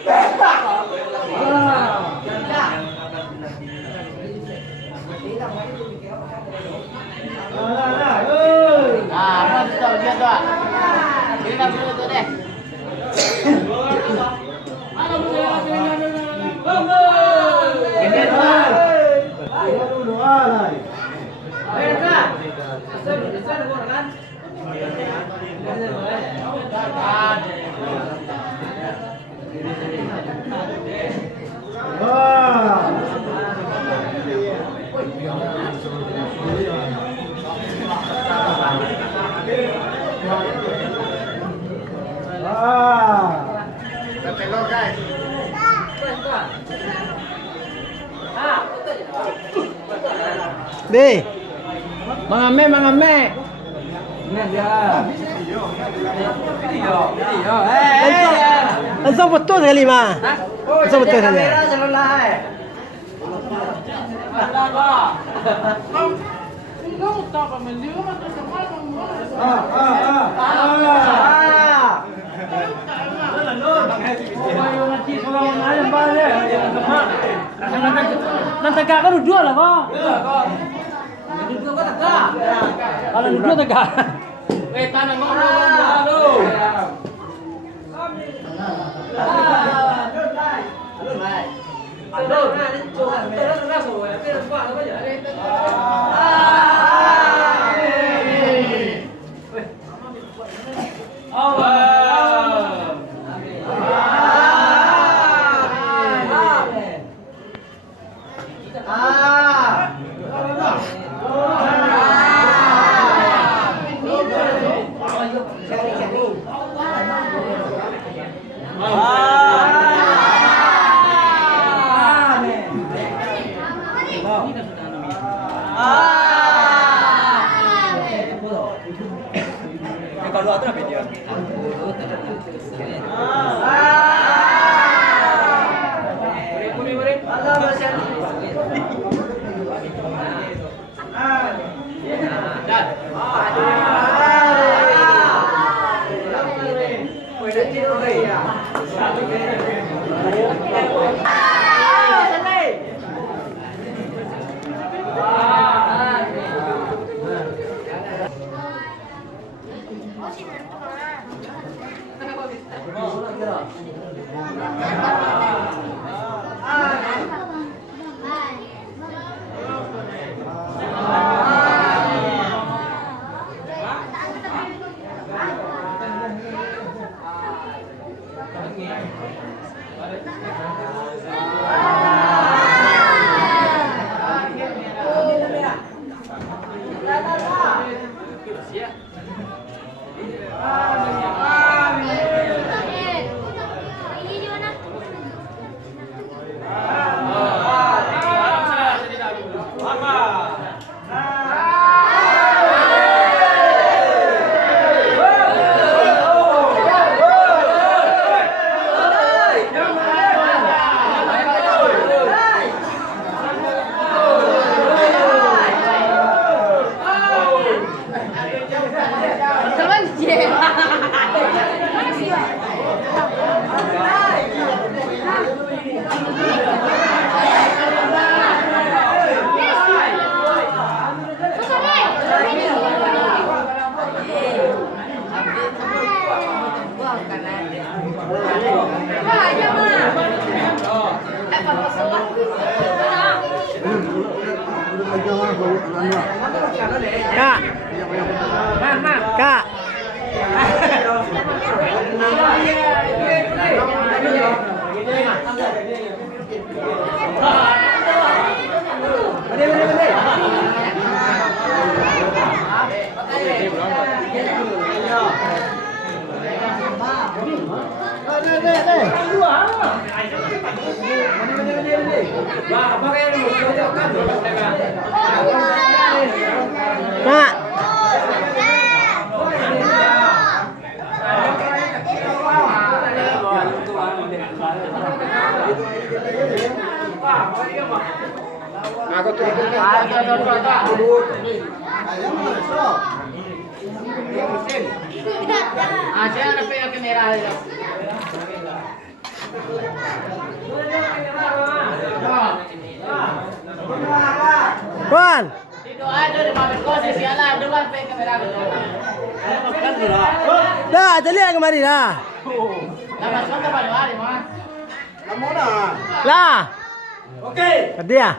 Nah, tuh dia tuh. Ini kan dulu tuh deh. Ini B. Mangame, mangame. Langsung betul sekali mah. Langsung betul sekali. Nanti kakak kan dua lah, Pak. Kalau dua tegak. tanah ngomong Kalau ada apa dia? Kak. Kak. Kak. Aku turun. Aja tapi yang merah. Kuan. Dito aja di mabit ko si Siala dewan pe kamera dulu. Dah, jadi yang kemari dah. Lapas kota pa di mana? Lah. Oke. Dia.